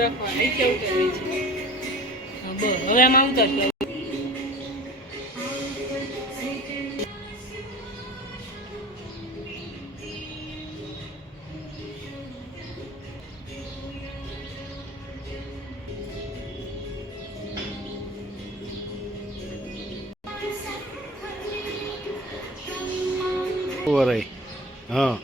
રાખવા નીચે ઉતરે છે બસ હવે આમાં ઉતરશે हाँ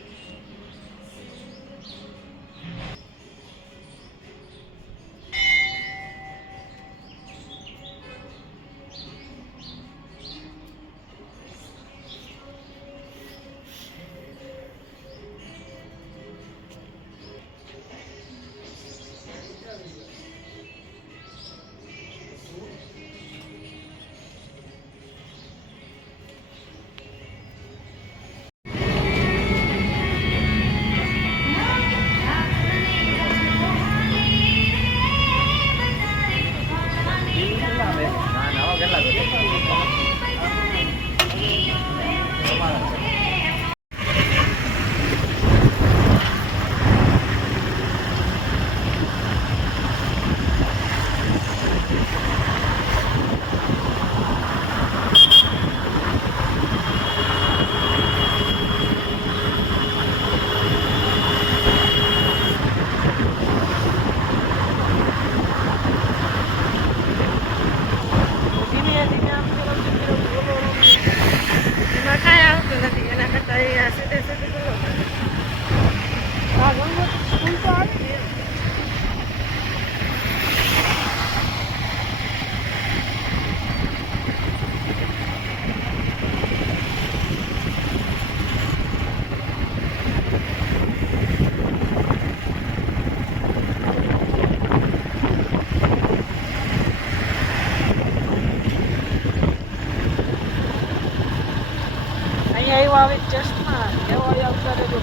આવે ચશ્મા એવો આવતા રહ્યો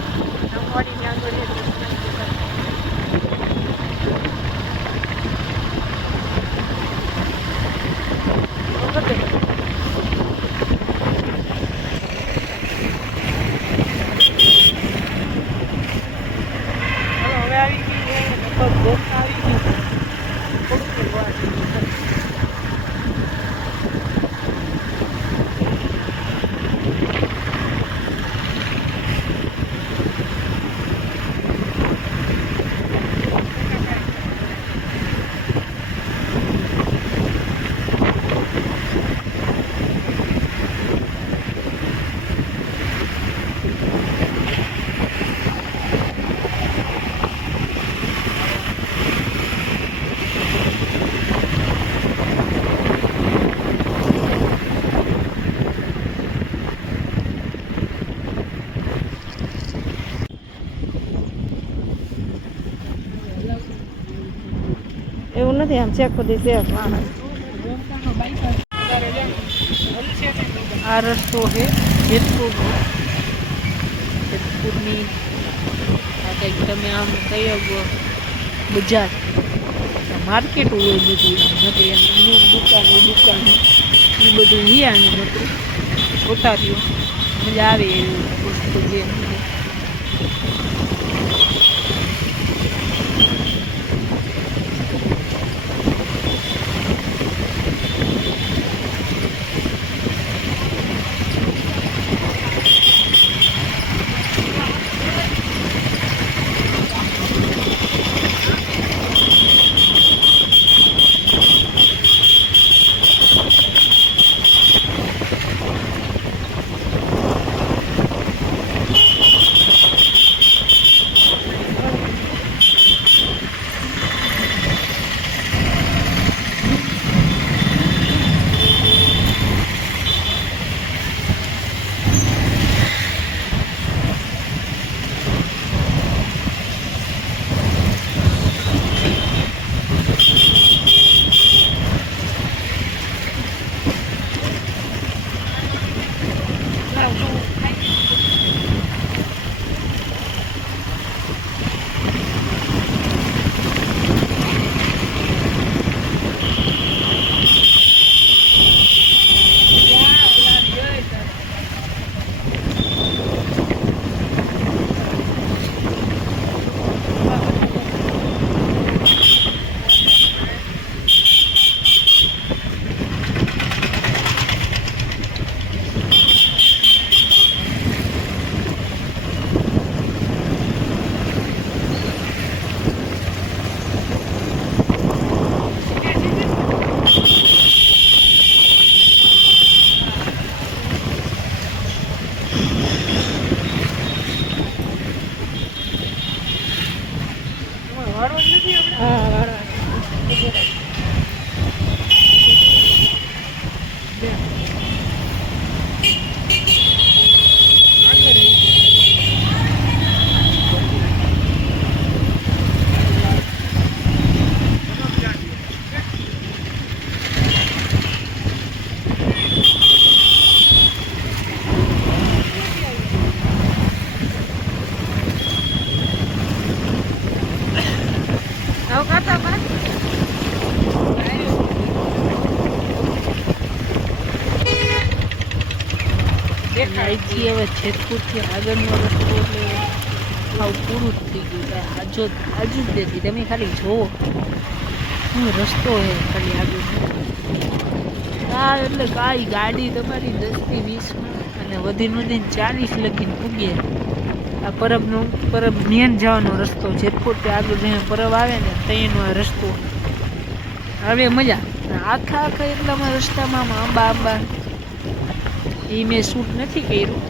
નમવાડીની આગળ હવે આવી ગઈ આવી ગઈ એવું નથી આમ ચેક કરી સેફ આ રસ્તો છે જેતપુરની આ કંઈક તમે આમ કહી બજાર માર્કેટ હોય બધું નથી એમ દુકાન એ બધું હિયાને બધું જોતા રહ્યો મજા આવે એવું વસ્તુ જે અહીંથી હવે જેતપુરથી આગળનો રસ્તો એટલે હાવ પૂરું જ થઈ ગયું, કાંઈ આજુ જ નથી. તમે ખાલી જોવો શું રસ્તો છે ખાલી આગળ. હા એટલે કાંઈ ગાડી તમારી 10 થી 20 અને વધીને 40 લગીને પૂગે. આ પરબ મેન જવાનો રસ્તો જેતપુરથી આગળ જઈને પરબ આવે ને ત્યાંનો આ રસ્તો હવે મજા. આખા એટલામાં રસ્તામાં આંબા એ મેં શૂટ નથી કર્યું,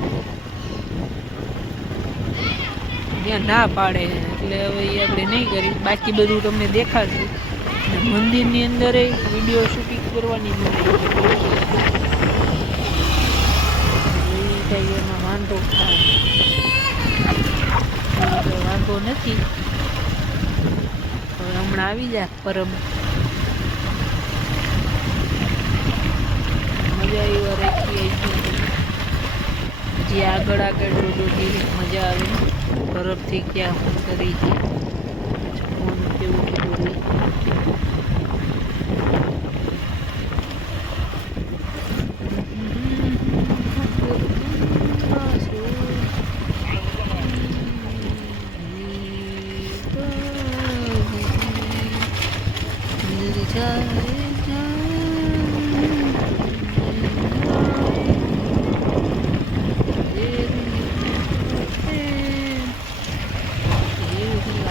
ત્યાં ના પાડે એટલે હવે એ આપણે નહીં કરી. બાકી બધું તમને દેખાડશું. મંદિરની અંદર વિડીયો શૂટિંગ કરવાની એમાં વાંધો વાંધો નથી. હવે હમણાં આવી જાય પરબ, મજા એવા રાખી હજી આગળ ડોડી મજા આવે. પરબથી ક્યાં હું કરી ફોન કેવું કીધું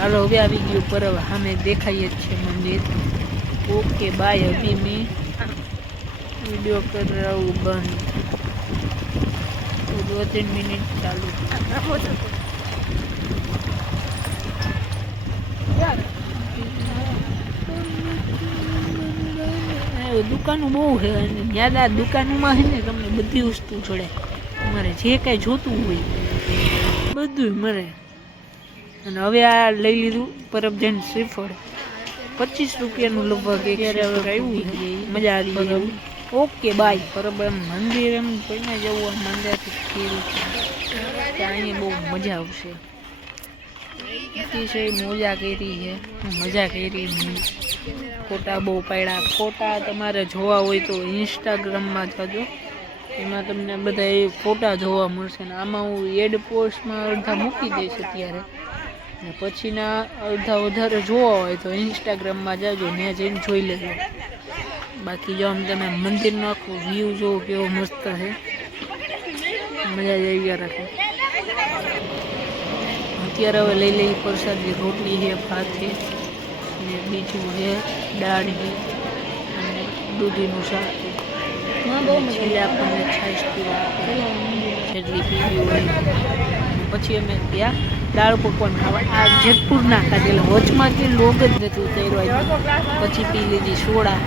હાલો હવે આવી ગયું પરબ, સામે દેખાય જ છે મંદિર. Okay bye. અભી મેં વિડીયો કર રહા હું બંધ, 2-3 મિનિટ ચાલુ. દુકાનો બહુ છે અને યાદ આ દુકાનોમાં છે ને તમને બધી વસ્તુ ચડે. તમારે જે કાંઈ જોતું હોય બધું મળે. અને હવે આ લઈ લીધું પરબજન શ્રીફળ, 25 રૂપિયાનું લગભગ આવ્યું. મજા આવી ગઈ. Okay bye. પરબ એમ મંદિર એમ કોઈને જવું મંદિરથી ફીલ અહીંયા બહુ મજા આવશે. અતિશય મજા કરી છે, મજા કરી. ફોટા બહુ પાડ્યા. ફોટા તમારે જોવા હોય તો ઇન્સ્ટાગ્રામમાં જજો, એમાં તમને બધા એ ફોટા જોવા મળશે. ને આમાં હું એડ પોસ્ટમાં અડધા મૂકી દઈશ અત્યારે, ને પછીના અડધા વધારે જોવા હોય તો ઇન્સ્ટાગ્રામમાં જાજો, ત્યાં જઈને જોઈ લેજો. બાકી જો આમ તમે મંદિરનો આખો વ્યૂ જોવો કેવો મસ્ત છે, મજા જ આવી રાખે. અત્યારે હવે લઈ લઈ પ્રસાદી. રોટલી છે, ભાત છે ને બીજું છે દાળ છે અને દૂધીનું શાક છે. છેલ્લે આપણને છાશ પીવા જેટલી પીવી હોય. પછી અમે ત્યાં દાળ પકવાન ખાવા આ જેતપુરના ખાધેલા, વચમાંથી લોગ જ નથી ઉતાર્યો. પછી પી લીધી સોડા.